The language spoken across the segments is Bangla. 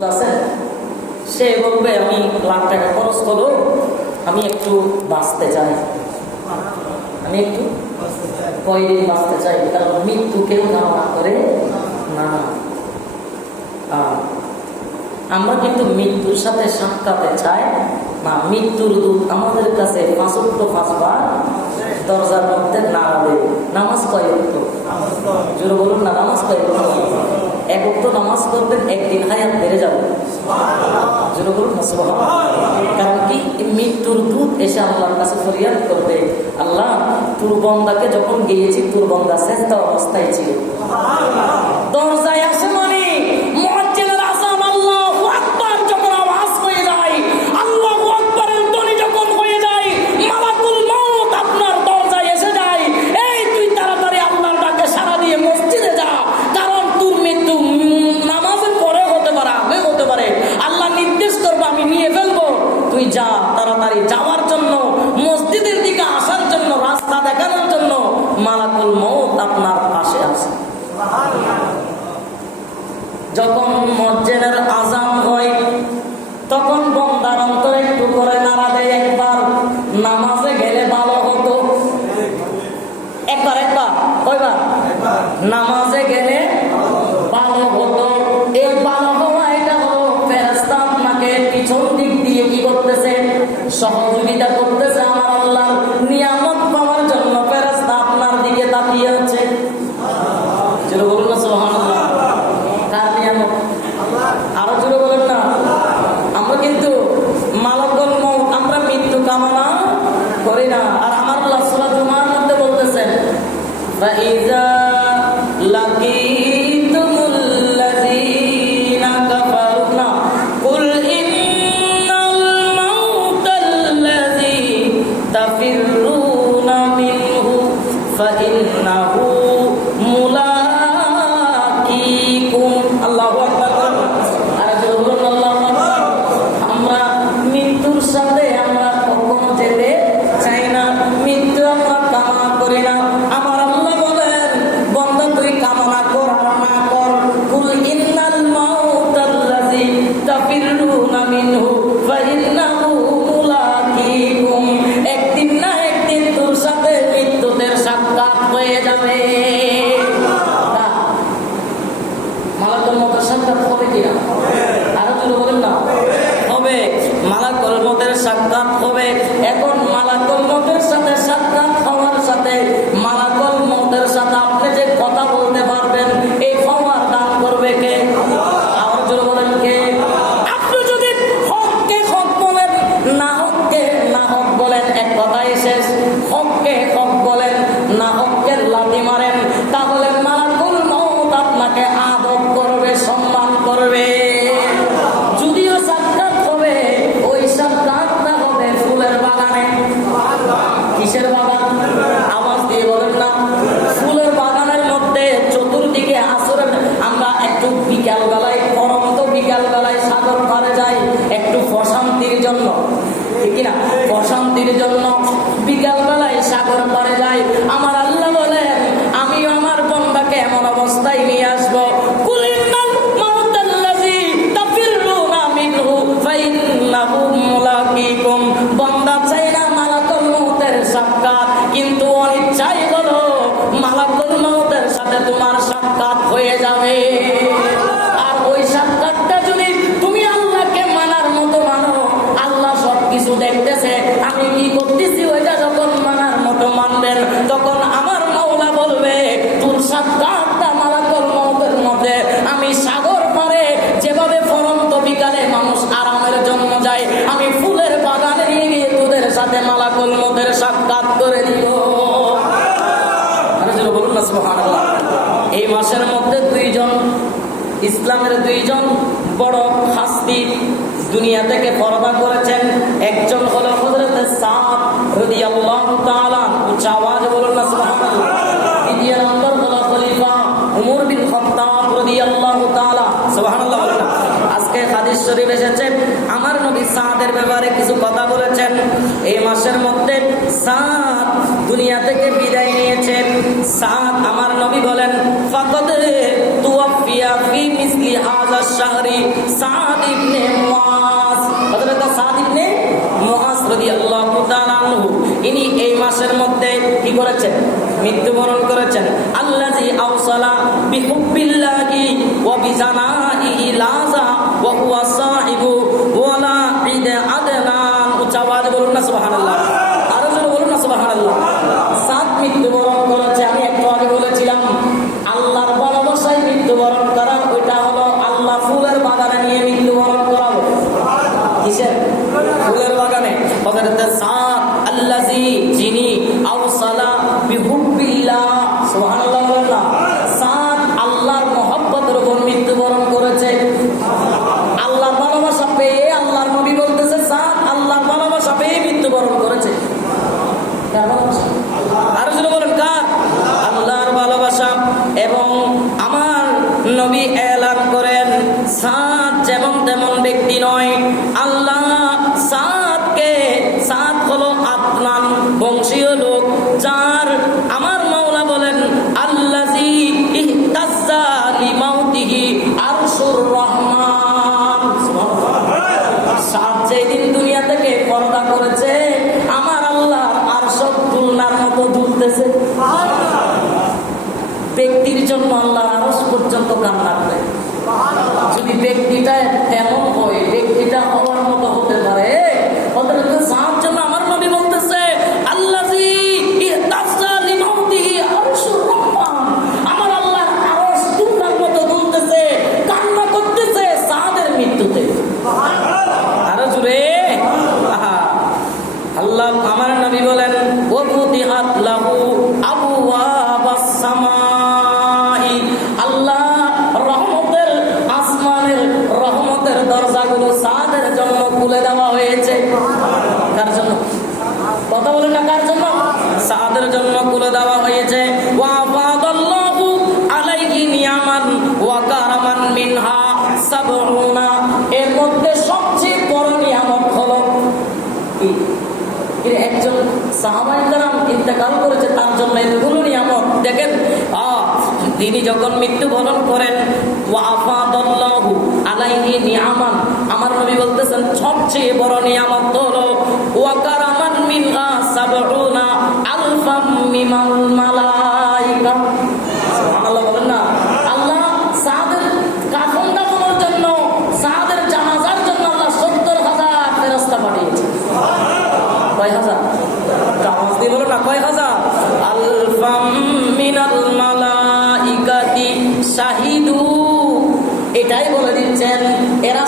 আছেন, সে বলবে আমি লাখ টাকা খরচ করো, আমি একটু বাঁচতে চাই, আমি একটু কয়দিন বাঁচতে চাই, কারণ মৃত্যু কেউ কামনা করে না। আমরা কিন্তু মৃত্যুর সাথে সাক্ষাতে চাই না। মৃত্যুর দূত আমাদের কাছে 5বার দরজার মধ্যে নাড়াবে। নামাজ কয় ওয়াক্ত? জোরে বলুন না, নামাজ কয় ওয়াক্ত? 1 ওয়াক্ত নামাজ করবেন, একদিন হায়াত বেড়ে যাবে। জোরে বলুন না সুবহানাল্লাহ। কারণ কি, মৃত্যুর দূত এসে আল্লাহর কাছে ফরিয়াদ করবে, আল্লাহ তোর বান্দাকে যখন গিয়েছি তোর বান্দা সেজদা অবস্থায় ছিল। দরজায় আসে মানে মুয়াজ্জিনের আযান আল্লাহু আকবার যখন আওয়াজ হয়ে যায়, আল্লাহু আকবারের ধ্বনি যখন হয়ে যায়, মালাকুল মউত আপনার দরজায় এসে যায়। এই তুই তাড়াতাড়ি আল্লাহর ডাকে সাড়া দিয়ে মসজিদে যা, কারণ তোর মৃত্যু নামাজের পরে হতে পারে, আগে হতে পারে। আল্লাহ নির্দেশ করবে, আমি নিয়ে ফেলবো, তুই যা। তাড়াতাড়ি যাওয়ার জন্য, মসজিদের দিকে আসার জন্য, রাস্তা দেখানোর জন্য মালাকুল মউত আপনার পাশে আছে। যখন মুয়াজ্জিনের আযান হয়, তখন বান্দার অন্তর একটু করে নাড়া দেয়, একবার নামাজে গেলে ভালো হতো। একবার কয়বার? নামাজে গেলে ভালো হতো। এই ভালো হওয়া, এটা হলো ফেরেশতা আপনাকে পিছন দিক দিয়ে কি করতেছে? সহযোগিতা করতেছে। আমার আল্লাহর নিয়ামত পাওয়ার জন্য ফেরেশতা আপনার দিকে তাকিয়ে আছে। চলো বলুন না সুবহানাল্লাহ। কার নিয়ামত? আরো জোরে বলেন না। আমরা কিন্তু মালাকুল মউত, আমরা মৃত্যু কামনা করি না। আর আমার আল্লাহ সূরা জুমার মধ্যে বলতেছেন, ফাইজা লাকিতুমুল লাযিনা কাফারুনা কুল ইন্নাল মাউতাল্লাযী তাফিরুনা মিনহু ফাইন্নাহু মুলাকিকুম। আল্লাহু আকবার। আর যদি বলুন আল্লাহু আকবার। আমরা মৃত্যুর সাথে আমরা কখনো যেতে চাই না, মৃত্যু আমরা কামনা করি না। আমার আল্লাহ বলেন, বান্দা তুই কামনা কর আর না কর, কুল ইন্নাল মাউতাল্লাযী তাফিরুনা মিনহু ফাইন্নাহু মুলাকিকুম। একদিন না একদিন তোর সাথে মৃত্যুদের সাক্ষাৎ হয়ে যাবে। মালাকুল মউতের সাক্ষাৎ হবে কিনা? আরো জোরে বলেন না। হবে। মালাকুল মউতের সাক্ষাৎ হবে। এখন মালাকুল মউতের সাথে সাক্ষাৎ হওয়ার সাথে মালাকুল মউতের সাথে আপনি যে কথা বলতে পারবেন, এই পাওয়ার দান করবে কে? আরো জোরে বলেন কে? আপনি যদি হককে হক বলেন, না হককে না হক বলেন, এক কথাই শেষ। হককে হক বলেন, না হককে লাথি মারেন, তাহলে মালাকুল মউত আপনাকে আদব করবে, সম্মান করবে। যদিও সাক্ষাৎ হবে, ওই সাক্ষাৎটা হবে ফুলের বাগানে। কিসের বাগান? আওয়াজ দিয়ে বলেন না। ফুলের বাগানের মধ্যে চতুর্দিকে আসরের, আমরা একটু বিকাল বেলায়, পরন্ত বিকাল বেলায় সাগর পাড়ে যাই একটু প্রশান্তির জন্য, ঠিক কিনা? প্রশান্তির জন্য বিকাল বেলায় সাগর পাড়ে যাই। আমার আল্লাহ বলেন, আমি আমার বান্দাকে এমন অবস্থায় নিয়ে আসবো, কুল ইন্নাল মাউতাল্লাযী তাফিরুনা মিনহু ফাইন্নাহু মুলাকিকুম। বান্দা চাই না মালাকুল মউতের সাক্ষাৎ, কিন্তু অনিচ্ছাই হলো মালাকুল মউতের সাথে তোমার সাক্ষাৎ হয়ে যাবে। আর ওই সাক্ষাৎটা যদি তুমি আল্লাহকে মানার মতো মানো, আল্লাহ সবকিছু দেখতেছে, আমি কি করতেছি, ওইটা যখন মানার মতো মানবেন, তখন আমার মাওলা বলবে, তোর সাক্ষাৎটা মালাকুল মউতের মধ্যে আমি সাগর পারে যেভাবে পরন্ত বিকালে মানুষ আরামের জন্য যায়, আমি ফুলের বাগানে নিয়ে গিয়ে তোদের সাথে মালাকুল মউতের সাক্ষাৎ করে দিব। বলুন না সুবহানাল্লাহ। এই মাসের মধ্যে ইসলামের 2জন বড় হাস্তি দুনিয়া থেকে পরদা করেছেন। একজন হলো হযরত সাদ রাদিয়াল্লাহু তাআলা, উচ্চ আওয়াজে বলুন না সুবহানাল্লাহ। দ্বিতীয় নম্বর হলো খলিফা উমর বিন খাত্তাব রাদিয়াল্লাহু তাআলা, সুবহানাল্লাহ বলুন। আজকে হাদিস শরীফ এসেছে, আমার নবী সাদের ব্যাপারে কিছু কথা বলেছেন। এই মাসের মধ্যে সাদ দুনিয়া থেকে বিদায় নিয়েছেন। সাদ, আমার নবী বলেন, ফাকাদ তুওয়াফিয়া ফি মিসলি হাযা শাহরি সাদ ইবনে মুআজ, হযরত সাদ ইবনে মুআজ রাদিয়াল্লাহু তাআলা আনহু ইনি এই মাসের মধ্যে কি করেছেন? মৃত্যুবরণ করেছেন। আল্লাযী আওসালা বিহুব্বিল্লাহি ওয়া বিজানাইহি লাযা ওয়া হুয়া সাহিবু ওয়ালা ইদ আদনান। উচ্চ আওয়াজে বলুন না সুবহানাল্লাহ, আরো জোরে বলুন না সুবহানাল্লাহ। সাদ মৃত্যুবরণ করেছে। আমি একটু আগে বলেছিলাম আল্লাহর ভালোবাসায় মৃত্যুবরণ করা, ওইটা হলো আল্লাহ ফুলের বাগানে নিয়ে মৃত্যুবরণ করা। কিসের? ফুলের বাগানে। হযরত সাদ আল্লাযী, যিনি আওসালা বিহুব্বিল্লাহ, সুবহানাল্লাহ বলেন না। সাদ আল্লাহর মহব্বতের উপর মৃত্যুবরণ করেছে। আল্লাহর ভালোবাসা পেয়ে, আল্লাহর নবী বলতেছে সাদ আল্লাহর ভালোবাসা পেয়ে মৃত্যুবরণ করেছে। কার ভালোবাসা? আরো জোরে বলেন কার? আল্লাহর ভালোবাসা। এবং আমার নবী এলান করেন সাদ যেমন তেমন ব্যক্তি নয়। আল্লাহ সাদকে, সাদ হলো আদনান বংশীয় লোক, যার আমার মাওলা বলেন আল্লাযী ইহতাজ্জা লিমাউতিহি আরশুর রহমান। সাদ যেদিন দুনিয়া থেকে পর্দা করেছে, আমার আল্লাহ আরশ তুলনার মতো দুলতেছে। ব্যক্তির জন্য আল্লাহ আরশ পর্যন্ত কান্না করে। যদি ব্যক্তিটা তেমন হয়, ব্যক্তিটা হওয়ার মতো হতে পারে, হযরত সাদ জন্য আমার নবী বলতেছে আল্লাযী ইহতাজ্জা লিমাউতিহি আরশুর রহমান, আমার আল্লাহ আরশ তুলনার মতো দুলতেছে, কান্না করতেছে সাদের মৃত্যুতে। আরো জোরে আল্লাহ, আমার নবী বলেন ওয়া ফুতিহাত লাহু আবওয়াবাস সামাই, আল্লাহ রহমতের, আসমানের রহমতের দরজাগুলো সাদের জন্য খুলে দেওয়া হয়েছে। কার জন্য? কথা বলেন না, কার জন্য? সাদের জন্য খুলে দেওয়া হয়েছে। ওয়া ফাদাল্লাহু আলাইহি নিয়ামান ওয়া কারামান মিনহা সাবউনা, এর মধ্যে সবচেয়ে বড় নিয়ামত হলো কি? একজন সাহাবায়ে কেরাম ইন্তেকাল করেছে, তার জন্য এগুলো নিয়ামত। দেখেন তিনি যখন মৃত্যুবরণ করেন ওয়াফাদাল্লাহু আলাইহি নিয়ামান, আমার নবী বলতেছেন সবচেয়ে বড় নিয়ামত হলো ওয়া কারামান মিনহা সাবউনা আলফাম মিনাল মালাইকা। সুবহানাল্লাহ বলেন না। আল্লাহ সাদের কাফন দাফনের জন্য, সাদের জানাজার জন্য আল্লাহ ৭০,০০০ ফেরেশতা পাঠিয়েছে। কয় হাজার? আওয়াজ দিয়ে বলো না, কয় হাজার? আলফাম মিনাল মালাইকাতি শাহিদু, এটাই বলে দিচ্ছেন এরা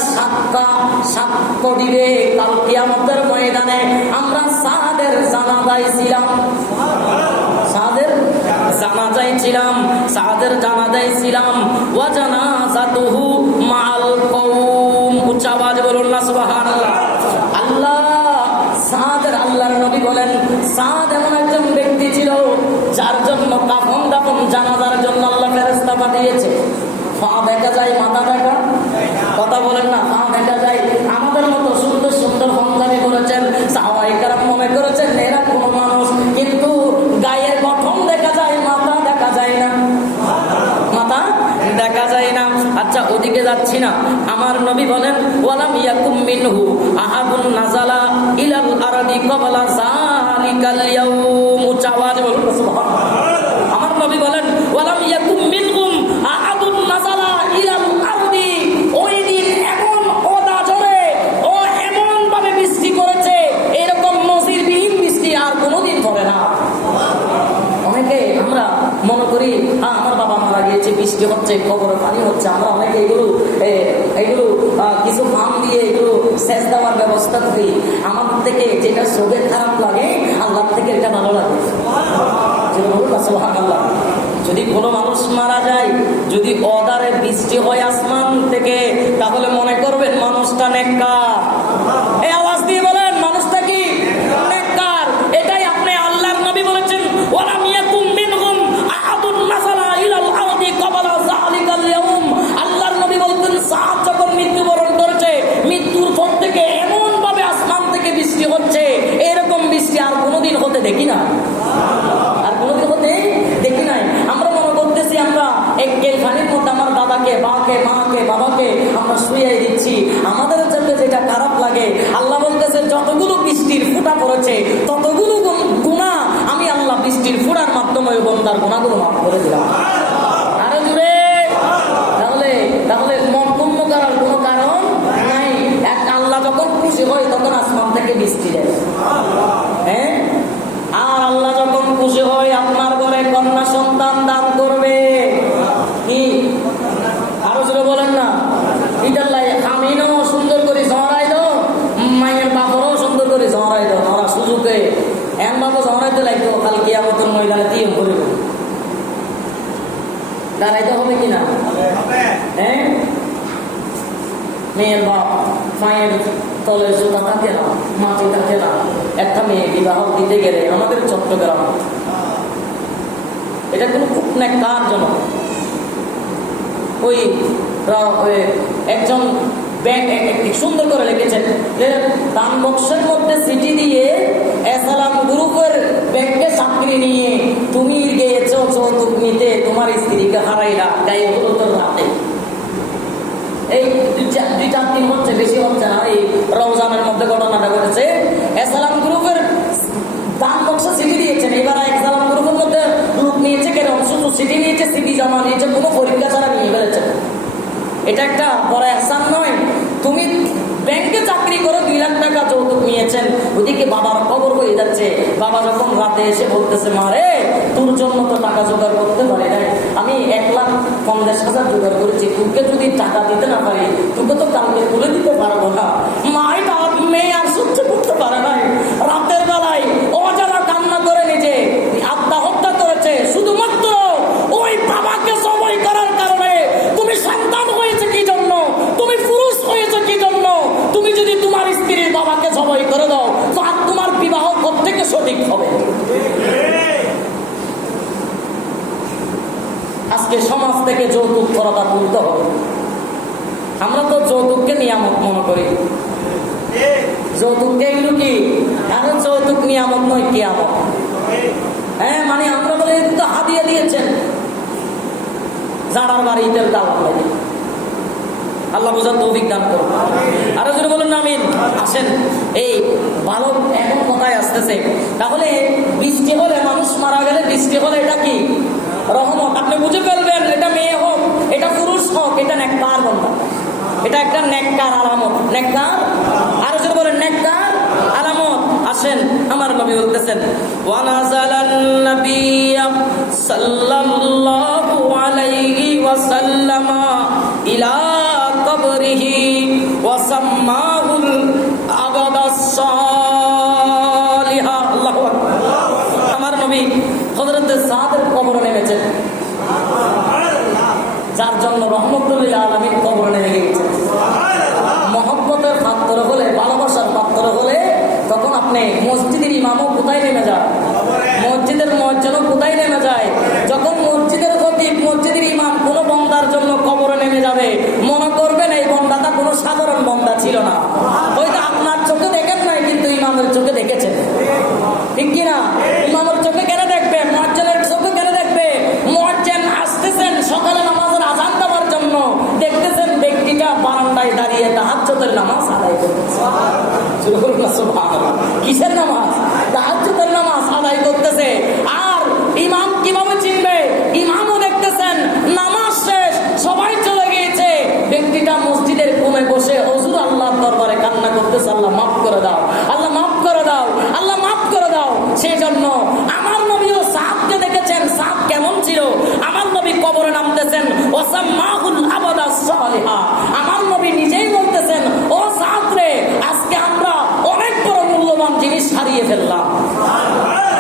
সাক্ষ্য দিবে কাল কিয়ামতের ময়দানে আমরা সাদের জানাজায় ছিলাম। সাদের জানাজায় ছিলাম, সাদের জানাজায় ছিলাম। ওয়া জানাজাতুহু মাআল কওম, উচ্চ আওয়াজে বলুন না সুবহানাল্লাহ। আল্লাহ সাদের, আল্লাহর নবী বলেন সাদ এমন একজন ব্যক্তি ছিল যার জন্য কাফন দাফন জানাজার জন্য আল্লাহ ফেরেশতা পাঠিয়েছে। পা দেখা যায়, মাথা দেখা, কথা বলেন না, পা দেখা যায়। আমাদের মতো সুন্দর সুন্দর পাঞ্জাবি করেছেন, সাহাবায়ে কেরাম মনে করেছেন এরা কোন মানুষ, কিন্তু গায়ের গঠন দেখা যায়, মাথা দেখা যায় না, মাথা দেখা যায় না। আচ্ছা, ওদিকে যাচ্ছি না। আমার নবী বলেন ওয়ালাম ইয়াকুম মিনহু আহাদুন নাযালা ইলাল আরদি ক্বাবলা যালিকাল ইয়াউম। চাওয়াজ বলুন সুবহানাল্লাহ। আমার নবী বলেন ওয়ালাম ইয়াকুম মিনহুম আহাদুন নাযালা ইলাল আরদি, ওই দিন এমন ওদা জোরে ও এমন ভাবে বৃষ্টি করেছে, এরকম নজিরবিহীন বৃষ্টি আর কোনোদিন হবে না। অনেকে আমরা মনে করি আমার বাবা মারা গিয়েছে, বৃষ্টি হচ্ছে, কবরে পানি হচ্ছে, আমরা অনেকে এগুলো কিছু ফার্ম দিয়ে এগুলো সেচ দেওয়ার ব্যবস্থা করি। আমার থেকে যেটা চোখে খারাপ লাগে, আল্লাহ থেকে এটা ভালো লাগে। সুবহানাল্লাহ। যদি কোনো মানুষ মারা যায়, যদি অদারে বৃষ্টি হয় আসমান থেকে, তাহলে মনে করবেন মানুষটা নেককার। এই আওয়াজ দিয়ে বলেন মানুষটা কি নেককার। এটাই আপনি আল্লাহর নবী বলেছেন ওয়ালাম ইয়াকুম মিনহুম আহাদুন নাযালা ইলাল আরদি ক্বাবলা যালিকাল ইয়াউম। আল্লাহর নবী বলতেন সাদ যখন মৃত্যুবরণ করেছে, মৃত্যুর পর থেকে এমন ভাবে আসমান থেকে বৃষ্টি হচ্ছে, এরকম বৃষ্টি আর কোনোদিন হতে দেখি না, আর কোনোদিন হতে দেখি নাই। আমরা মনে করতেছি আমরা এক গেলখানির মধ্যে আমার দাদাকে, বাকে, মাকে, বাবা গুনাহ করেছে ততগুলো গুনাহ আমি আল্লাহ বৃষ্টির ফোঁটার মাধ্যমে ওই বান্দার গুনাহগুলো মাফ করে দিলাম। আরো জোরে। তাহলে মন পূর্ণ করার কোনো কারণ নাই। এক আল্লাহ যখন খুশি হয় তখন আসমান থেকে বৃষ্টি দেয়, হ্যাঁ। আর আল্লাহ যখন খুশি হয় আপনার ঘরে কন্যা সন্তান দান করবে। কি আরো জোরে বলেন না? এটার লাই আমিনও সুন্দর করে জড়াই দাও, মায়ের বাবারও সুন্দর করে জড়াই দাও। ওরা সুযোগে এন বাবা জড়াইতে লাগতো, খালি কিয়ামতের ময়দানে দিয়ে ভরে দাঁড়াইতে হবে কিনা? হ্যাঁ। মেয়ের বাপ মায়ের তলে জুতা থাকে না, মাটি থাকে না। একটা মেয়ে বিবাহ দিতে গেলে আমাদের চট্টগ্রাম, এটা কোনো খুব নেককার জনক। ওই একজন সুন্দর করে লিখেছেন যে দান বক্সের মধ্যে সিটি দিয়ে এসালাম গ্রুপের ব্যাংকে চাকরি নিয়ে তুমি গিয়েছ যৌতুক নিতে, তোমার স্ত্রীকে হারাইলা গায়ে হলুদের রাতে। এই 2-4 দিন হচ্ছে, বেশি হচ্ছে না। এই রমজানের মধ্যে ঘটনাটা ঘটেছে। এসালাম গ্রুপের দান বক্সে সিটি দিয়েছেন, এবার এসালাম গ্রুপের মধ্যে লোক নিয়েছে কেন? শুধু সিটি নিয়েছে, সিটি জমা নিয়েছে, কোনো পরীক্ষা ছাড়া নিয়ে ফেলেছে। এটা একটা বড় এহসান নয়? তুমি ব্যাংকে চাকরি করে 2 লাখ টাকা যৌতুক নিয়েছেন, ওদিকে বাবার খবর হয়ে যাচ্ছে। বাবা যখন রাতে এসে বলতেছে, মা রে তোর জন্য তো টাকা জোগাড় করতে পারি নাই, আমি 1,50,000 জোগাড় করেছি, তোকে যদি টাকা দিতে না পারি তোকে তো কালকে তুলে দিতে পারবো না। মাই বাপ মেয়ে আর সহ্য করতে পারে নাই, রাতের বেলায় অজানা কান্না করে নিজে আত্মহত্যা করেছে। শুধুমাত্র ওই বাবাকে জবাই করার কারণে। তুমি সন্তান হয়েছে কি জন্য? তুমি পুরুষ হয়েছে কি জন্য? তুমি যদি তোমার স্ত্রীর বাবাকে জবাই করে দাও তো আর তোমার বিবাহ প্রত্যেকে সঠিক হবে। আজকে সমাজ থেকে যৌতুক প্রথা তুলতে হবে। আমরা তো যৌতুককে নিয়ামত মনে করি। যৌতুককে এগুলো কি? এখন যৌতুক নিয়ামত নয়, কিয়ামত। হ্যাঁ, মানে আমরা বলে তো হাদিয়া দিয়েছেন, জানার বাড়ি ঈদের দাওয়াত লাগে। আল্লাহ বোঝার তৌফিক দান করুন। আরো যদি বলুন আমিন। আসেন, এই ভালো এখন কথায় আসতেছে। তাহলে বৃষ্টি হলে, মানুষ মারা গেলে বৃষ্টি হলে এটা কি? রহমত। আপনি বুঝে ফেলবেন, এটা মেয়ে হোক, এটা পুরুষ হোক, এটা নেককার বান্দা, এটা একটা নেককার আলামত। নেককার, আরো যদি বলেন নেককার আলামত। আসেন, আমার নবী বলতেছেন, ওয়া নাযালান নাবিয়্য সাল্লাল্লাহু আলাইহি ওয়াসাল্লাম ইলা কবরিহি ওয়া সাম্মাহুল আবাদাস সালিহা। আল্লাহু আকবার। আমার নবী হযরত সাদের কবরে নেমেছেন, যার জন্য রহমতুল লিল আলামিন কবরে নেমে গিয়েছেন। মহব্বতের পাত্র হলে, ভালোবাসার পাত্র হলে তখন আপনি মসজিদের ইমামও কোথায় নেমে যায়, মসজিদের মুয়াজ্জিনও কোথায় নেমে যায়। যখন মসজিদের খতিব, মসজিদের ইমাম কোনো বন্দার জন্য কবরে নেমে যাবে, মনে করবেন এই বন্দাটা কোনো সাধারণ বন্দা ছিল না। হয়তো আপনার চোখে দেখেন নাই, কিন্তু ইমামের চোখে দেখেছেন, ঠিক কিনা? ইমামের চোখে কেন দেখবে? মুয়াজ্জিনের চোখে কেন দেখবে? মুয়াজ্জিন আসতেছেন সকালে নামাজের আযান দেওয়ার জন্য, দেখতেছেন ব্যক্তিটা বারান্দায় দাঁড়িয়ে তাহাজ্জুদের নামাজ আদায় করতেছে। সুবহানাল্লাহ। কিসের নামাজ? তাহাজ্জুদের নামাজ আদায় করতেছে। আর ইমাম কিভাবে চিনবে? ইমামও দেখতেছেন নামাজ শেষ, সবাই চলে গিয়েছে, ব্যক্তিটা মসজিদের কোণে বসে হুজুর আল্লাহর দরবারে কান্না করতেছে, আল্লাহ মাফ করে দাও, আল্লাহ মাফ করে দাও, আল্লাহ মাফ করে দাও। সেই জন্য আমার নবীও সাদকে দেখেছেন। সাদ কেমন ছিল? আমার নবী কবরে নামতেছেন, ওয়াসাম্মাহুল আবাদাস সালিহা। আমার নবী নিজেই বলতেছেন, ও সাদ রে, আজকে আমরা অনেক বড় মূল্যবান জিনিস হারিয়ে ফেললাম।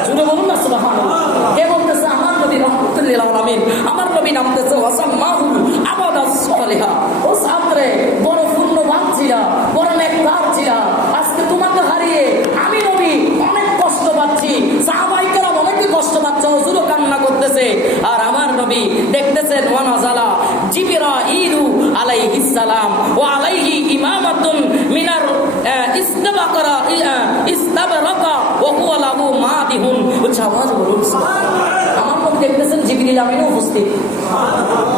শুনে বলুন না সুবহানাল্লাহ। কে বলতেছে? আমার নবী রহমতুল লিল আলামিন। আমার নবী নামতেছে, ওয়াসাম্মাহুল আবাদাস সালিহা। ও সাদ রে, বড় পুণ্যবান ছিলা, বড় নেককার ছিলা, আজকে তোমাকে হারিয়ে আমি নবী অনেক কষ্ট পাচ্ছি। সাহাবায়ে কেরাম অনেক কষ্ট পাচ্ছে, হুজুরও কান্না করতেছে। আর আমার নবী দেখতেছেন, ওয়া নাযালা জিবরাঈলু আলাইহিস সালাম ওয়া আলাইহি ইমামাতুন মিনার ইস্তাবরাকা ওয়া হুয়া লাহু মাদিহুন। উচ্চ আওয়াজ বলুন সুবহানাল্লাহ। আমার নবী দেখতেছেন জিবরিল আমিনও উপস্থিত।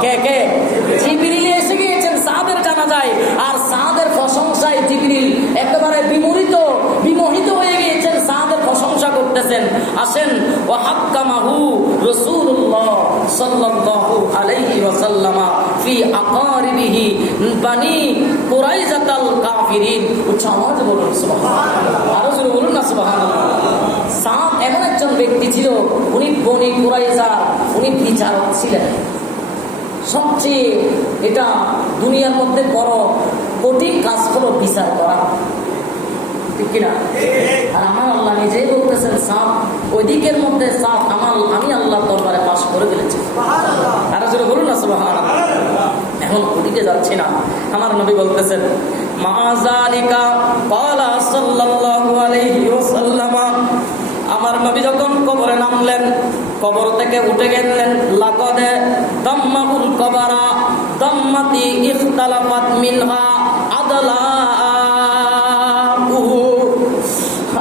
কে কে? জিবরিল এসে গিয়েছেন সাদের জানাজায়। আর সাদের প্রশংসায় জিবরিল একেবারে বিমোহিত হয়ে গিয়েছেন। বানি কুরাইজাতাল কাফিরিন। উচ্চ আওয়াজে বলুন সুবহানাল্লাহ। আরো জোরে বলুন না সুবহানাল্লাহ। সাদ এমন একজন ব্যক্তি ছিল, উনি বনি কুরাইজা, উনি বিচারক ছিলেন। সবচেয়ে এটা দুনিয়ার মধ্যে বড় কঠিন কাজ হলো বিচার করা, ঠিক কিনা? আর আমার আল্লাহ নিজেই বলতেছেন সাপ ওই দিকের মধ্যে সাপ আমি আল্লাহ দরবারে পাশ করে ফেলেছি। আর জোরে বলুন না সুবহানাল্লাহ। এখন ওদিকে যাচ্ছি না, আমার নবী বলতেছেন মাযালিকা ক্বালা সাল্লাল্লাহু আলাইহি ওয়াসাল্লাম। আমার নবী যখন কবরে নামলেন, কবর থেকে উঠে গেলেন, লাকাদে দাম্মাহুল কবরা দাম্মাতি ইখতালাফাত মিনহা আদলা।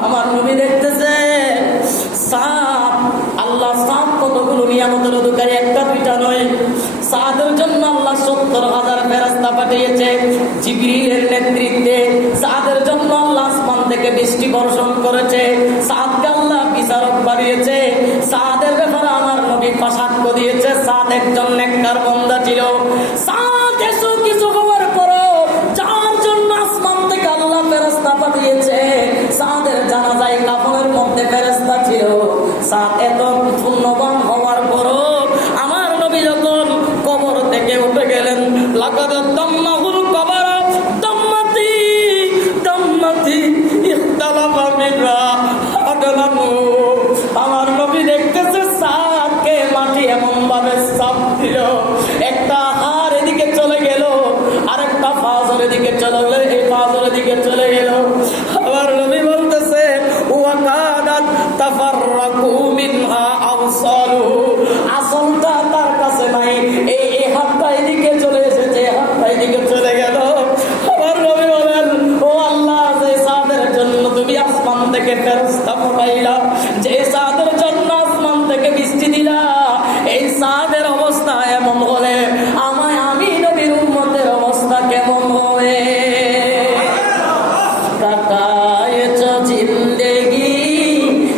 আমার নবী দেখতেছে সাপ, আল্লাহ সাপ কতগুলো নিয়ামতের অধিকারী, একটা দুইটা নয়। সাদের জন্য আল্লাহ 70,000 ফেরেশতা পাঠিয়েছে জিবরিলের নেতৃত্বে। সাদের জন্য আল্লাহ আসমান থেকে বৃষ্টি বর্ষণ করেছে। সাদকে আল্লাহ বিচারক বানিয়েছে। সাদের ব্যাপারে আমার নবী সাক্ষ্য দিয়েছে সাদ একজন নেককার বান্দা ছিল। সাদ এসব কিছু হওয়ার পরও যার জন্য আসমান থেকে আল্লাহ ফেরেশতা পাঠিয়েছে, সাদের জানাজায় কাফনের মধ্যে ফেরেশতা ছিল। সাদ এত পুণ্যবান হওয়ার পরও আমার নবী যখন কবর থেকে উঠে গেলেন, লাকাদ দাম্মাহুল কবরা দাম্মাতি দাম্মাতি ইখতালাফা মিনহা আদলাহু। আমার নবী দেখতেছে সাদকে মাটি এমন ভাবে চাপ দিল, একটা হাড় এদিকে চলে গেল, আরেকটা ফাজর এদিকে চলে গেল, এই ফাজর এদিকে চলে গেল। আমার নবী বলতেছে ওয়াকাদাত তাফাররাকু মিনহা আবসারুহু। আসলটা তার কাছে নাই, এই হাতটা এদিকে চলে এসেছে, হাতটা এদিকে চলে গেল। আমার নবী বলেন ও আল্লাহ, যে সাদের জন্য তুমি আসমান থেকে ফেরেশতা পাঠাইলা, যে সাদের জন্য আসমান থেকে বৃষ্টি দিলা, এই সাদের অবস্থা এমন হলে আমি নবীর উম্মতের অবস্থা কেমন হবে? কাটায়েছ জিন্দেগি,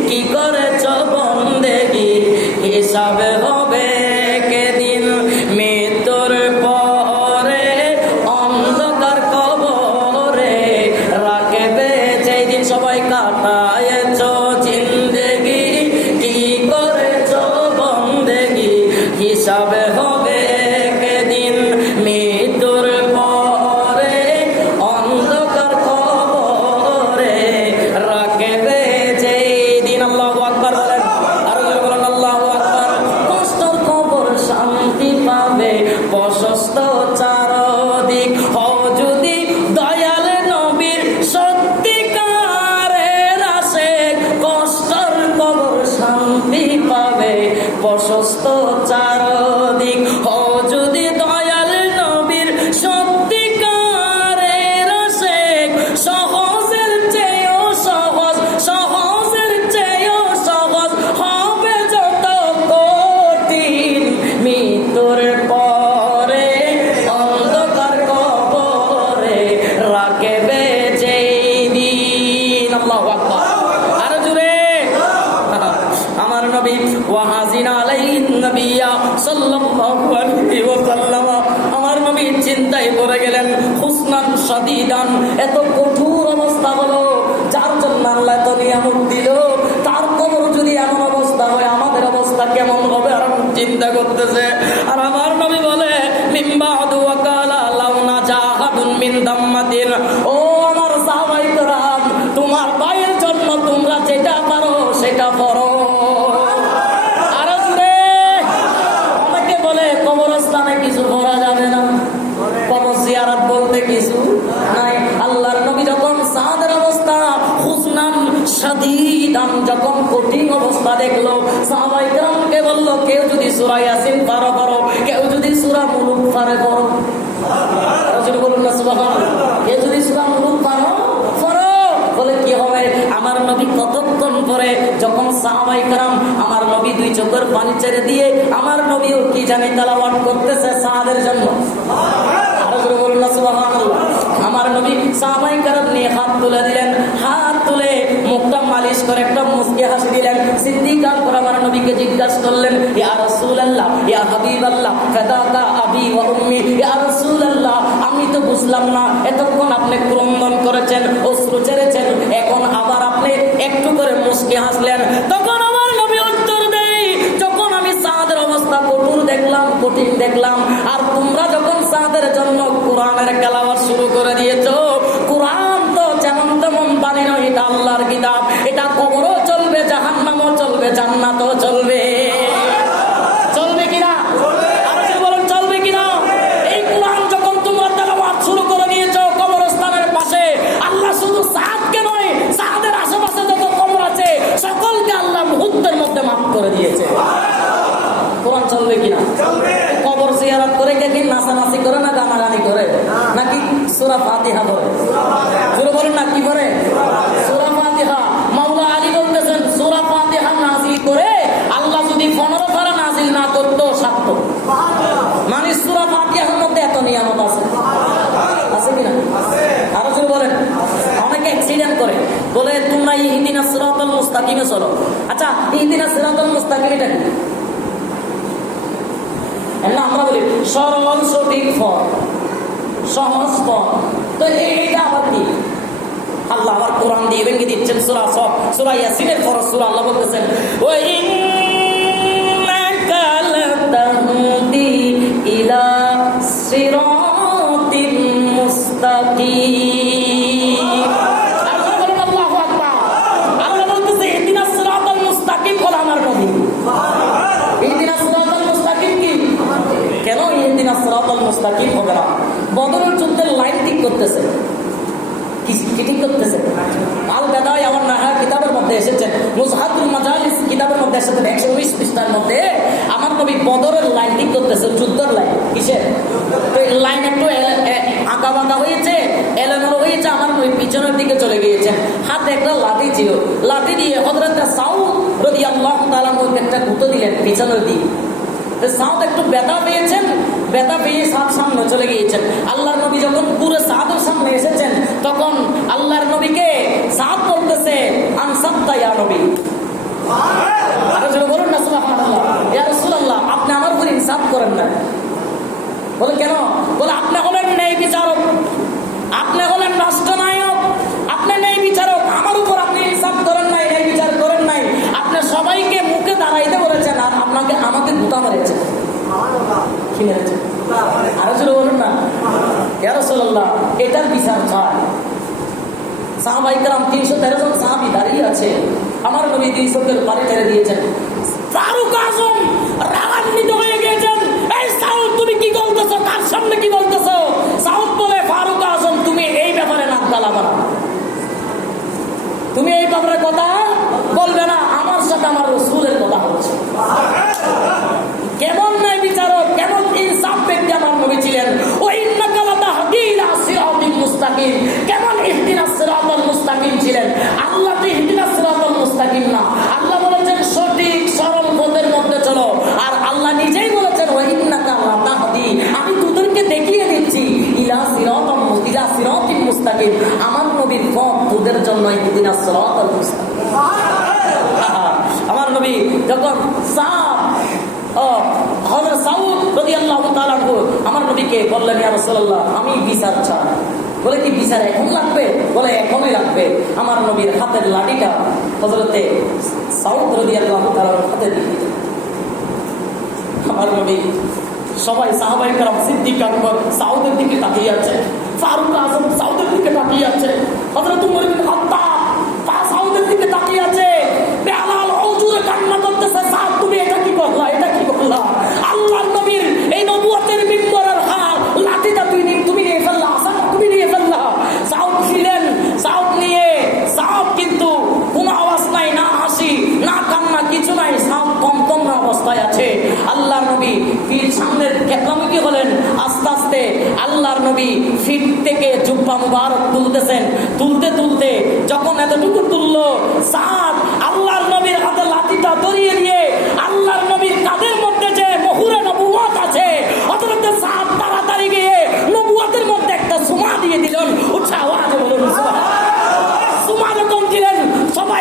কি করেছ বন্দেগি, হিসাবে হবে কেদিন মৃত্যুর পরে অন্ধকার কবরে রাখবে যেই দিন। সবাই কাটায়েছ জিন্দেগি, কি করেছ বন্দেগি, হিসাবে হবে কেদিন মৃত্যুর পরে অন্ধকার কবরে রাখবে যেই দিন। আল্লাহু আকবার বলেন, আরো জোরে বলেন আল্লাহু আকবার। কষ্টর কবর শান্তি পাবে প্রশস্ত চারদিক, হও যদি দয়াল নবীর সত্যিকারের আশিক। কষ্টর কবর শান্তি পাবে প্রশস্ত চারদিক, হও যদি দয়াল নবীর সত্যিকারের আশিক। সহজের চেয়েও সহজ, সহজের চেয়েও সহজ হবে যত কঠিন মৃত্যুর পরে অন্ধকার কবরে রাখবে যেই দিন। আল্লাহু আকবার। আরো জোরে। আমার নবী ওয়াহাজিন আলাইহিন নবিয়্যা সাল্লাল্লাহু আলাইহি ওয়াসাল্লাম, আমার নবী চিন্তায় পড়ে গেলেন। হুসনান শাদীদান, এত কঠোর অবস্থা হলো, যার জন্য আল্লাহ এত নিয়ামত দিল, তার কবর যদি এমন অবস্থা হয় আমাদের অবস্থা কেমন হবে? আর চিন্তা করতেছে। আর আমার নবী বলে মিম্বাদু ওয়াকালা লাউনা জাহাদুন মিন দাম্মাতিন। ও আমার সাহাবায়ে কেরাম, তোমার ভাইয়ের জন্য তোমরা যেটা পারো সেটা করো। আরো জোরে। অনেকে বলে কবরস্থানে কিছু করা যাবে না, কবর জিয়ারত বলতে কিছু নাই। আল্লাহর নবী যখন সাদের অবস্থা হুসনান শাদীদান, যখন কঠিন অবস্থা দেখলো, সাহাবায়ে কেরামকে বলল কেউ যদি সূরা ইয়াসিন পারো করো, কেউ যদি সূরা মুলুক পারে করো। বলুন না সুবহানাল্লাহ। কেউ যদি সূরা মুলুক পারো করো, বলে কি হবে? আমার নবী কতক্ষণ পরে যখন সাহাবায়ে কেরাম আমার নবী দুই চোখের পানি ছেড়ে দিয়ে আমার নবীও কি জানি তেলাওয়াত করতেছে সাদের জন্য। আরো জোরে বলুন না সুবহানাল্লাহ। আমার নবী সাহাবায়ে কেরাম নিয়ে হাত তুলে দিলেন, হাত তুলে মুখটা মালিশ করে একটা মুস্কি হাসি দিলেন। সিদ্দিক আকবর আমার নবীকে জিজ্ঞাসা করলেন, ইয়া রাসূলুল্লাহ, ইয়া হাবিবাল্লাহ, ফাদাকা আবি ওয়া উম্মি, ইয়া রাসূলুল্লাহ, আমি তো বুঝলাম না, এতক্ষণ আপনি ক্রন্দন করেছেন, অশ্রু ছেড়েছেন, এখন আবার আপনি একটু করে মুস্কি হাসলেন। তখন আমার নবী উত্তর দেয়, যখন আমি সাদের অবস্থা কঠিন দেখলাম, আর তোমরা যখন সাদের জন্য কোরআনের তেলাওয়াত শুরু করে দিয়েছো, কোরআন তো যেমন তেমন বাণী নয়, এটা আল্লাহর কিতাব, এটা কবরও চলবে, জাহান্নামও চলবে, জান্নাতও চলবে। চলবে কিনা? আরো বলেন চলবে কিনা? এই কোরআন যখন তোমরা তেলাওয়াত শুরু করে দিয়েছো কবরস্থানের পাশে, আল্লাহ শুধু সাদকে নয়, সাদের আশেপাশে যত কবর আছে সকলকে আল্লাহ মুহূর্তের মধ্যে মাফ করে দিয়েছে। কোরআন চলবে কিনা? কবর জিয়ারত করে কে কি নাচানাচি করে না গানাগানি করে, নাকি সূরা ফাতিহা পড়ে? শুরু বলেন না, কি করে? সূরা ফাতিহা। মাওলা আলী বলতেছেন, সূরা ফাতিহা নাজিল করে আল্লাহ যদি 15 পারা নাজিল না করতো সার্থক। মানে সূরা ফাতিহার মধ্যে এত নিয়ামত আছে, আছে কিনা? আরো শুরু বলেন। অনেকে অ্যাক্সিডেন্ট করে, বলে তোমরা ইহদিনাস সিরাতাল মুস্তাকিমে চলো। আচ্ছা, ইহদিনাস সিরাতাল মুস্তাকিম এটা কি? আমরা বলি সরল সঠিক পথ, সহজ পথ। তো এইটা আবার কি? আল্লাহ আবার কোরআন দিয়ে ভেঙে দিচ্ছেন। সূরা ইয়াসিনের পরের সূরা আল্লাহ বলতেছেন, ওয়া ইন্নাকা লাতাহদি ইলা সিরাতিন মুস্তাকিম। আল্লাহু আকবার। আল্লাহ বলতেছে ইহদিনাস সিরাতাল মুস্তাকিম হলো আমার নবী। ইহদিনাস সিরাতাল মুস্তাকিম কি? কেন ইহদিনাস সিরাতাল মুস্তাকিম হবে না? বদরের যুদ্ধের লাইন ঠিক করতেছে, কি ঠিক করতেছে? আল বেদায় আমার নাহা কিতাবের মধ্যে এসেছেন, মুজহাতুল মাজালিস কিতাবের মধ্যে এসেছেন, 119 পৃষ্ঠার মধ্যে আমার নবী বদরের লাইন ঠিক করতেছে, যুদ্ধের লাইন। কিসের? লাইন একটু আঁকা বাঁকা হয়েছে, এলোমেলো হয়েছে, আমার নবী পিছনের দিকে চলে গিয়েছেন। হাতে একটা লাঠি ছিল, লাঠি দিয়ে হযরত সাউদ রাদিয়াল্লাহু তাআলা একটা গুঁতো দিলেন পিছনের দিকে। সাউদ একটু ব্যথা পেয়েছেন, ব্যথা পেয়ে সামনে চলে গিয়েছেন। আল্লাহর নবী যখন পুরো সাদের সামনে এসেছেন, তখন আল্লাহর নবীকে সাদ বলতেছে, আনসাবতা ইয়া নবী। আরো জোরে বলুন না সুবহানাল্লাহ। ইয়া রাসূলুল্লাহ, আপনি আমার উপর ইনসাফ করেন না। বলে কেন? বলে আপনি হলেন ন্যায় বিচারক, আপনি হলেন রাষ্ট্রনায়ক, আপনি ন্যায় বিচারক, আমার উপর আপনি ইনসাফ করেন নাই, ন্যায় বিচার করেন নাই। আপনি সবাইকে মুখে দাঁড়াইতে বলেছেন, আর আমাকে গুতা মেরেছেন। কি মেরেছেন? আরো জোরে বলুন না। ইয়া রাসূলুল্লাহ, এটার বিচার চাই। সাহাবায়ে কেরাম 313 জন সাহাবী দাঁড়িয়ে আছে, আমার নবী 2 চোখের পানি ছেড়ে দিয়েছেন। ফারুক আজম রাগান্বিত হয়ে গিয়েছেন, এই সাউদ তুমি কি বলতেছো, কার সামনে কি বলতেছো? সাউদ বলে, ফারুক আজম তুমি এই ব্যাপারে নাক গালাবা না, তুমি এই ব্যাপারে কথা বলবে না, আমার সাথে আমার রাসূলের কথা হচ্ছে। কেমন ন্যায় বিচারক, কেমন ইনসাফ ব্যক্তি আমার নবী ছিলেন। ওয়া ইন্নাকা লাতাহদি ইলা সিরাতিল মুস্তাকিম, কেমন ইহদিনাস সিরাতাল মুস্তাকিম ছিলেন। আল্লাহ তো ইহদিনাস সিরাতাল মুস্তাকিম না, আল্লাহ বলেছেন সঠিক সরল পথের মধ্যে চলো। আর আল্লাহ নিজেই বলেছেন, ওয়া ইন্নাকা লাতাহদি, আমি তোদেরকে দেখিয়ে দিচ্ছি, ইলা সিরাতিল মুস্তাকিম, আমার নবীর পথ তোদের জন্য ইহদিনাস সিরাতাল মুস্তাকিম। আমার নবী যখন হযরত সাউদ রাদিয়াল্লাহু তাআলা আমার নবীকে বললেন, ইয়া রাসূলুল্লাহ, আমি বিচার চাই। বলে কি বিচার এখন লাগবে? বলে এখনই লাগবে। আমার নবীর হাতের লাঠিটা হযরতে সাউদ রাদিয়াল্লাহু তাআলার হাতে দিয়ে দিলেন। আমার নবী, সবাই সাহাবায়ে কেরাম, সিদ্দিক আকবর সাউদের দিকে তাকিয়ে আছে, ফারুক আজম সাউদের দিকে তাকিয়ে আছে, হযরত উমর বিন খাত্তাব সাউদের দিকে তাকিয়ে আছে। বেলাল ওজুরে কান্না করতেছে, সাউদ তুমি এটা কি করলা, এটা কি করলা? আল্লাহর নবীর এই নবুয়তের মিম্বরের হার লাঠিটা তুমি নিয়ে ফেললা, তুমি নিয়ে ফেললা। সাউদ ছিলেন, সাউদ নিয়ে, সাউদ কিন্তু কোনো আওয়াজ নাই, না হাসি না কান্না, কিছু নাই, সাউদ কম্পন অবস্থায় আছে। আল্লাহর নবী ফির সামনের কেবলামুখী হলেন। আস্তে আস্তে আল্লাহর নবী ফিট থেকে জুব্বা মুবারক তুলতেছেন, তুলতে তুলতে যখন এতটুকু তুললো, সাদ আল্লাহর নবীর হাতে লাঠিটা ধরিয়ে দিয়ে আল্লাহর নবীর কাঁধের মধ্যে যে মুহুরে নবুয়ত আছে, হযরত সাদ তাড়াতাড়ি গিয়ে নবুয়তের মধ্যে একটা সুমা দিয়ে দিলেন। উচ্চ আওয়াজে বলুন সুবহানাল্লাহ। সুমা যখন দিলেন, সবাই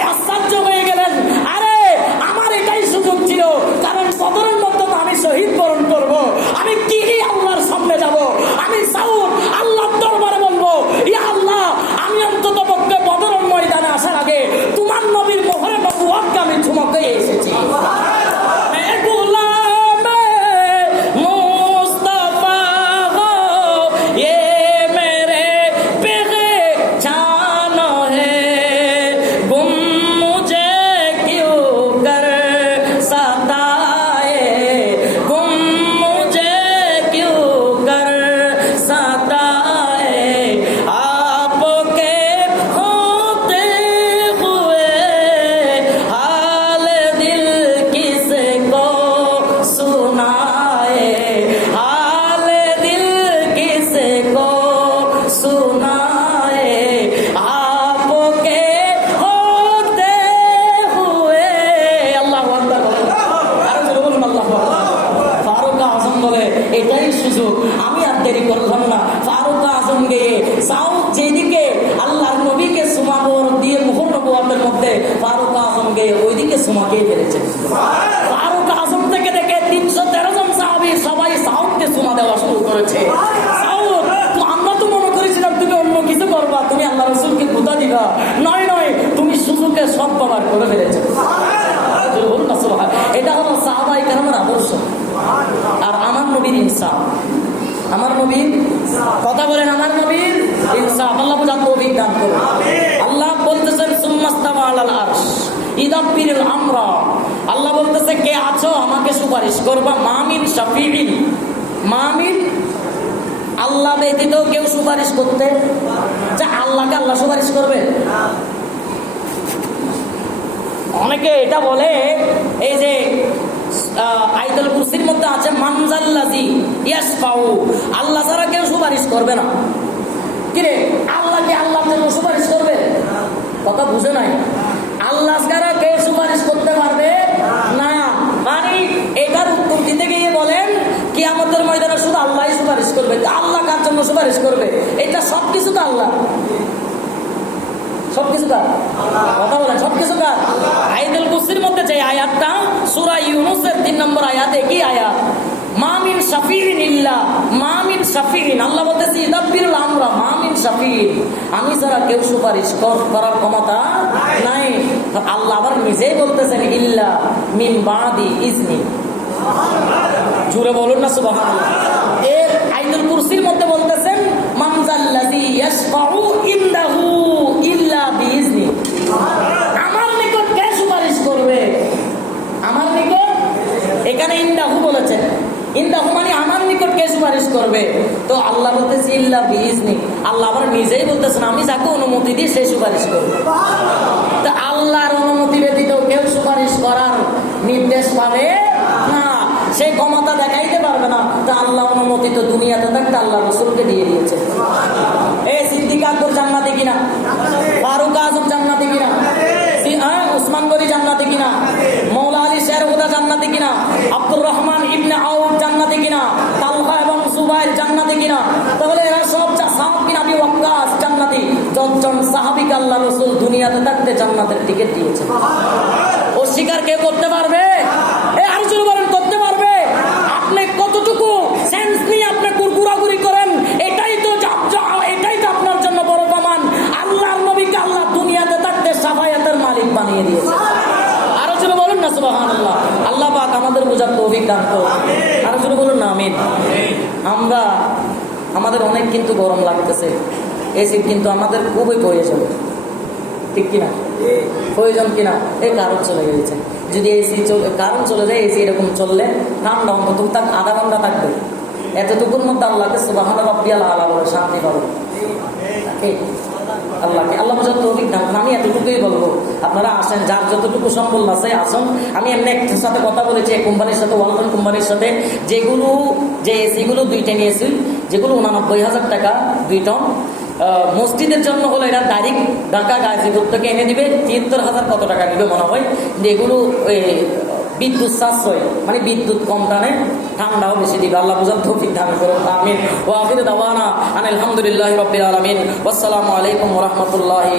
সুমাকে ফেলেছেন। ফারুক আজম থেকে দেখে 313 জন সাহাবী সবাই সাউদকে সুমা দেওয়া শুরু করেছে। সাউদ, আমরা তো মনে করেছিলাম তুমি অন্য কিছু করবা, তুমি আল্লাহ রাসূলকে খোদা দিবা। নয় নয়, তুমি সুযোগে সব ব্যবহার করে ফেলেছো। এটা হলো সাহাবায়ে কেরামের আদর্শ। আর আমার নবীর ইনসাফ, আমার নবীর কথা বলেন, আমার নবীর ইনসাফ। আল্লাহ বুঝান তৌফিক দান করুন। আল্লাহ বলতেছেন সুম্মাস্তাওয়া আলাল আরশ ইদাব্বিরুল আমরা। আল্লাহ বলতেছে কে আছো আমাকে সুপারিশ করবা। মামিন শাফিঈন, মামিন আল্লাহ ব্যতীত কেউ সুপারিশ করতে, যে আল্লাহকে আল্লাহ সুপারিশ করবে? অনেকে এটা বলে, এই যে আয়াতুল কুরসির মধ্যে আছে মানজাল্লাযী ইয়াশফাউ, আল্লাহ ছাড়া কেউ সুপারিশ করবে না। কিরে, আল্লাহ কি আল্লাহর জন্য সুপারিশ করবে? কথা বুঝে নাই। আল্লাহ ছাড়া কেউ সুপারিশ করতে পারবে না। মানে এটার উত্তর দিতে গিয়ে বলেন কিয়ামতের ময়দানে শুধু আল্লাহই সুপারিশ করবে। আল্লাহ কার জন্য সুপারিশ করবে? এটা সবকিছু তো আল্লাহ, সবকিছু কার? কথা বলেন, সবকিছু কার? আয়াতুল কুরসির মধ্যে যে আয়াতটা, সূরা ইউনূসের 3 নম্বর আয়াতে কি আয়াত? মামিন শাফিঈন ইল্লা, মামিন শাফিঈন, আল্লাহ বলতেছে ইদাব্বিরুল আমরা, মামিন শাফিঈন, আমি ছাড়া কেউ সুপারিশ করার ক্ষমতা নাই। আল্লাহ আবার নিজেই বলতেছেন ইল্লা মিন বাদি ইজনি। জোরে বলুন না সুবহানাল্লাহ। এর আয়াতুল কুরসির মধ্যে বলতেছেন মানজাল্লাযী ইয়াশফাউ ইনদাহু ইল্লা বিইজনি, আমার নিকট কে সুপারিশ করবে? আমার নিকট, এখানে ইনদাহু বলেছেন, ইনদাহু মানে আমার নিকট কে সুপারিশ করবে? তো আল্লাহ বলতেছে ইল্লা বিইজনি। আল্লাহ আবার নিজেই বলতেছেন আমি যাকে অনুমতি দিই সে সুপারিশ করবে। তো আল্লাহর অনুমতি ব্যতীত কেউ সুপারিশ করার নির্দেশ পাবে না, সেই ক্ষমতা দেখাইতে পারবে না। তো আল্লাহ অনুমতি তো দুনিয়াতে থাকতে আল্লাহ রাসূলকে দিয়ে দিয়েছে। এই সিদ্দিক আকবর জান্নাতি কিনা? ফারুক আজম জান্নাতি কিনা? উসমান গনি জান্নাতি কিনা? মৌলা আলী শেরহুদা জান্নাতি কিনা? আব্দুর রহমান ইবনে আউফ জান্নাতি কিনা? তালহা এবং জুবাইর জান্নাতি কিনা? তাহলে এরা সব সাদ বিন আবি ওয়াক্কাস জান্নাতি। যতজন সাহাবীকে আল্লাহ রাসূল দুনিয়াতে থাকতে জান্নাতের টিকিট দিয়েছে। অস্বীকার কেউ করতে পারবে? আর জোরে বলেন, করতে পারবে? আপনি কতটুকু সেন্স নিয়ে আপনি ঘোরাঘুরি করেন, এটাই তো আপনার জন্য বড় প্রমাণ। আল্লাহর নবীকে আল্লাহ দুনিয়াতে থাকতে শাফায়াতের মালিক বানিয়ে দিয়েছে। আরো জোরে বলুন না সুবহানাল্লাহ। আল্লাহ পাক আমাদের বুঝার তৌফিক দান করুন। আরো জোরে বলুন না আমিন। আমাদের অনেক কিন্তু গরম লাগতেছে, এসি কিন্তু আমাদের খুবই প্রয়োজন, ঠিক কিনা? প্রয়োজন কিনা? এই কারণ চলে গেছে। যদি এসি কারণ চলে যায়, এসি এরকম চললে ঠান্ডা অন্তত আধা ঘন্টা থাকবে, এতটুকুর মধ্যে আল্লাহকে সুবহান রাব্বিয়াল আলা বলে শান্তি পাবেন। আল্লাহকে আল্লাহ বুঝার তৌফিক দান। আমি এতটুকুই বলবো, আপনারা আসেন, যার যতটুকু সম্বল আছে আসুন। আমি এমনি একটার সাথে কথা বলেছি, এক কোম্পানির সাথে, ওয়ালটন কোম্পানির সাথে, যেগুলো যে এসিগুলো 2টা নিয়েছি, যেগুলো 89,000 টাকা 2 টন। মসজিদের জন্য হলো এরা ডাইরেক্ট ঢাকা গাজীপুর থেকে এনে দিবে, 73,000 কত টাকা নিবে মনে হয়। এগুলো বিদ্যুৎ সাশ্রয়, মানে বিদ্যুৎ কম টানে, ঠান্ডাও বেশি দিবে। আল্লাহ বুঝার তৌফিক দান করুন, আমিন। ওয়া আখিরু দাওয়ানা আনিল হামদুলিল্লাহি রাব্বিল আলামিন। ওয়াসসালামু আলাইকুম ওয়া রাহমাতুল্লাহি